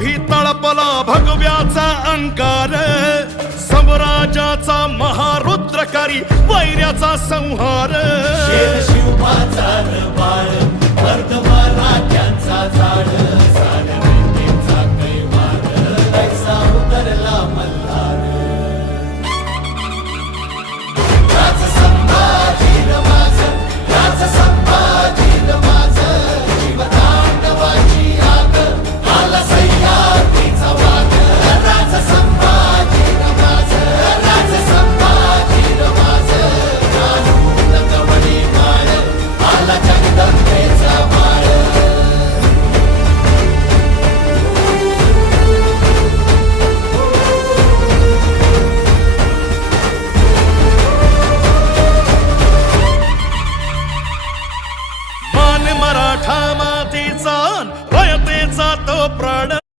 नाभी तळपला भगव्याचा अंकार, सम्राजाचा महारुद्रकारी वैऱ्याचा संहार. शिवबाचा बाळ, मराठ्यांचा झाड.